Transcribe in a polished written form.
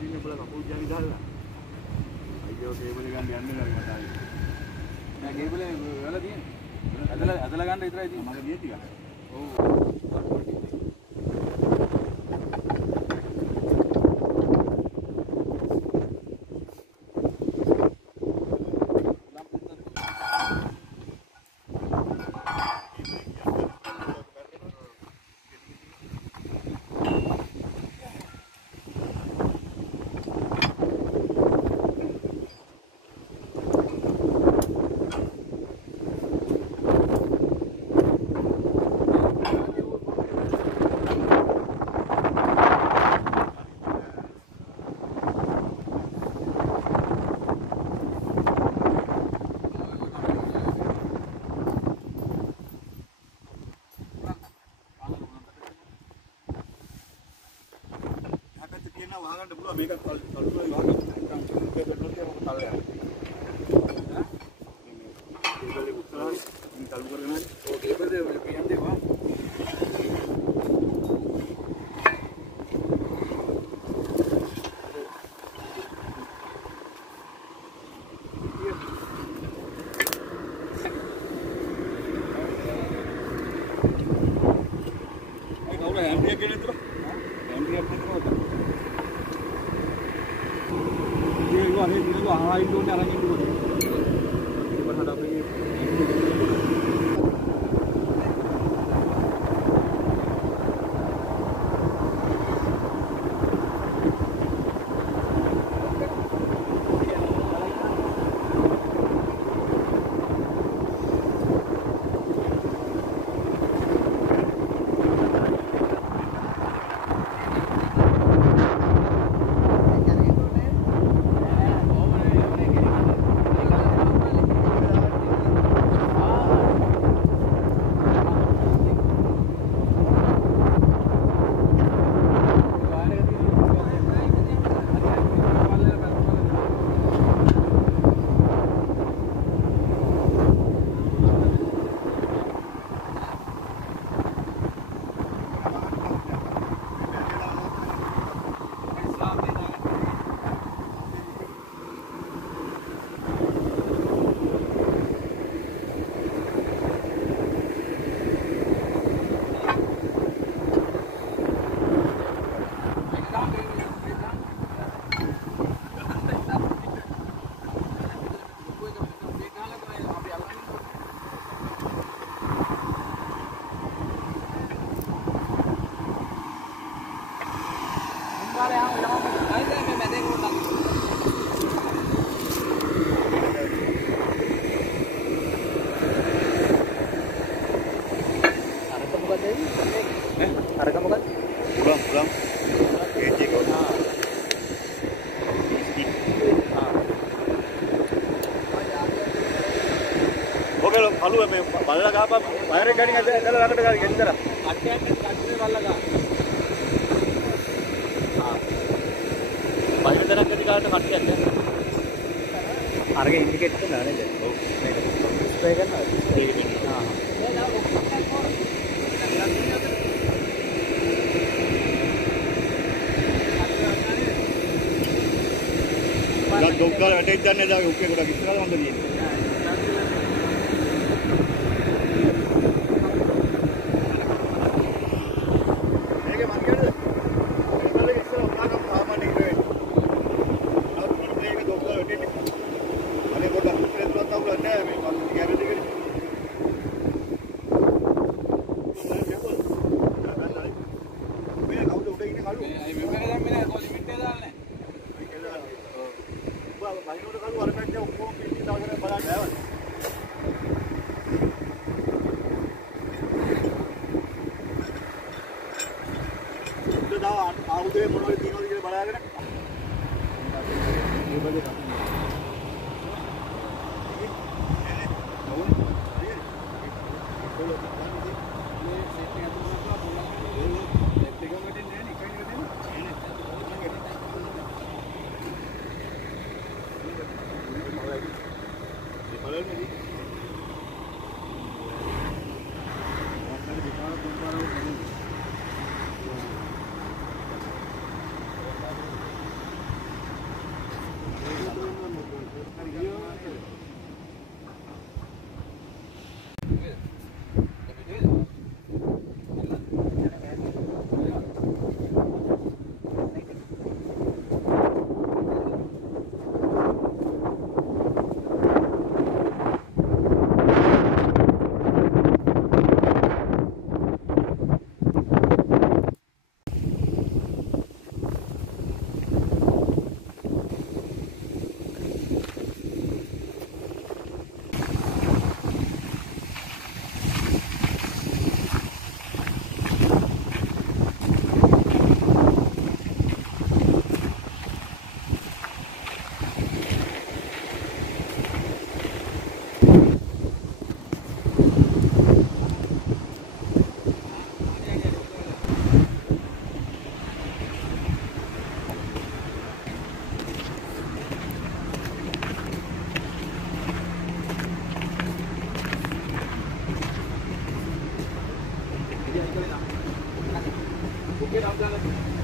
දින්නේ බල කපුල් ජාලි දාලා. අයියෝ කේබල් එක ගන්න යන්න බැරි මට ආවේ. නෑ කේබල් එක වල තියෙන්නේ. ඇදලා ගන්න විතරයි තියෙන්නේ. මගේ ගියේ ටික. ඔව්. මේක කල්පනා කරලා නැත්නම් පෙට්‍රල් එක මොකද තල්ලා යනවා. කේබල් එක උත්තරා ඉතින් තල්ලු කරගෙන හරි. ඔය කේබල් එක පියන්නේ වා. ඒ කවුරු හැන්ඩි එක ගෙනත් තුන. හැන්ඩි එකක් නෙමෙයි. අනේ දිනු ආයෙත් උන්නේ අරන් ඉන්නකොට ඉතින් මට අපේ මේ බල්ලා ගාපා වයර් එක ගණන් ඇදලා ළඟට ගාලා ගෙන්දලා කට්ටියක් කට්ටියේ බල්ලා ගා. බයින දරක් ඇති කාලට කට්ටියක් දැන්. අරගේ ඉන්ඩිකේටර් කරනවා නේද? ඔව්. මේක ස්ප්‍රේ කරනවා. ඒක දෙන්නවා. ආ. ඩොක්කල් වැටෙන්න දන්නේ නැහැ. ඔක්කොම ගොඩක් ඉස්සරහට හොඳ තියෙනවා. ආයුධේ මොනවද තියෙනවද කියලා බලාගෙන මේ බඩේ කියලා අවදානක්.